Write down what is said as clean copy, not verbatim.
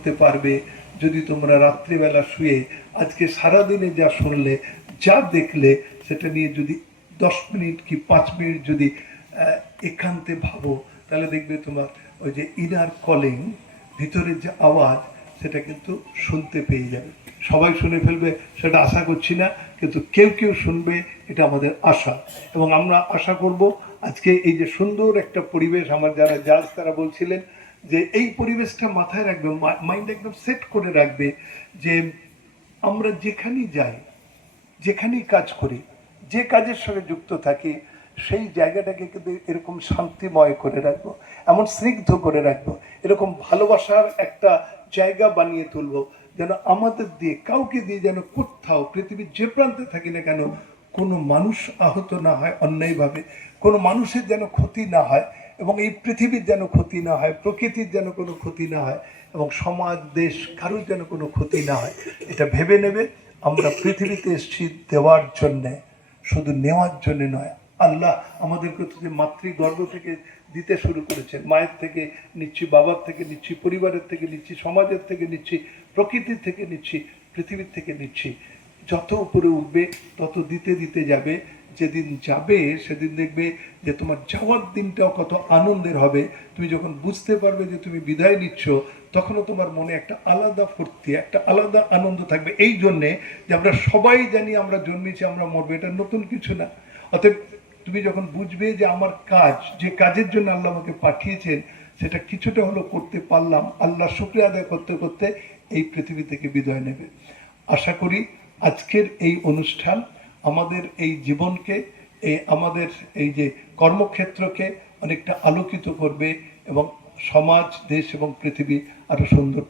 করতে পারবে যদি তোমরা রাত্রিবেলা শুয়ে আজকে সারাদিনে যা শুনলে, যা দেখলে, সেটা নিয়ে যদি 10 মিনিট কি 5 মিনিট যদি একান্তে ভাবো, তাহলে দেখবে তোমার ওই যে ইনার কলিং, ভিতরের যে আওয়াজ, সেটা কিন্তু শুনতে পেয়ে যাবে। সবাই শুনে ফেলবে সেটা আশা করছি না, কিন্তু কেউ কেউ শুনবে, এটা আমাদের আশা। এবং আমরা আশা করব আজকে এই যে সুন্দর একটা পরিবেশ, আমার যারা জাজ তারা বলছিলেন যে এই পরিবেশটা মাথায় রাখবে, মাইন্ড একদম সেট করে রাখবে যে আমরা যেখানেই যাই, যেখানেই কাজ করি, যে কাজের সঙ্গে যুক্ত থাকি, সেই জায়গাটাকে কিন্তু এরকম শান্তিময় করে রাখবো, এমন স্নিগ্ধ করে রাখবো, এরকম ভালোবাসার একটা জায়গা বানিয়ে তুলবো, যেন আমাদের দিয়ে, কাউকে দিয়ে যেন কোথাও পৃথিবীর যে প্রান্তে থাকি না কেন কোনো মানুষ আহত না হয় অন্যায়ভাবে, কোনো মানুষের যেন ক্ষতি না হয়, এবং এই পৃথিবীর যেন ক্ষতি না হয়, প্রকৃতির যেন কোনো ক্ষতি না হয়, এবং সমাজ, দেশ, কারোর যেন কোনো ক্ষতি না হয়। এটা ভেবে নেবে আমরা পৃথিবীতে এসেছি দেওয়ার জন্যে, শুধু নেওয়ার জন্যে নয়। আল্লাহ আমাদেরকে যে মাতৃগর্ভ থেকে দিতে শুরু করেছেন, মায়ের থেকে নিচ্ছি, বাবার থেকে নিচ্ছি, পরিবারের থেকে নিচ্ছি, সমাজের থেকে নিচ্ছি, প্রকৃতির থেকে নিচ্ছি, পৃথিবীর থেকে নিচ্ছি। যত উপরে উঠবে তত দিতে দিতে যাবে। যেদিন যাবে সেদিন দেখবে যে তোমার যাওয়ার দিনটাও কত আনন্দের হবে। তুমি যখন বুঝতে পারবে যে তুমি বিদায় নিচ্ছ, তখনও তোমার মনে একটা আলাদা ফুর্তি, একটা আলাদা আনন্দ থাকবে। এই জন্যে যে আমরা সবাই জানি আমরা জন্মেছি, আমরা মরবো, এটা নতুন কিছু না। অতএব তুমি যখন বুঝবে যে আমার কাজ, যে কাজের জন্য আল্লাহ আমাকে পাঠিয়েছেন, সেটা কিছুটা হলো করতে পারলাম, আল্লাহ শুকরিয়া আদায় করতে করতে এই পৃথিবী থেকে বিদায় নেবে। আশা করি আজকের এই অনুষ্ঠান আমাদের এই জীবনকে, আমাদের এই যে কর্মক্ষেত্রকে অনেকটা আলোকিত করবে, এবং সমাজ, দেশ এবং পৃথিবী আরো সুন্দর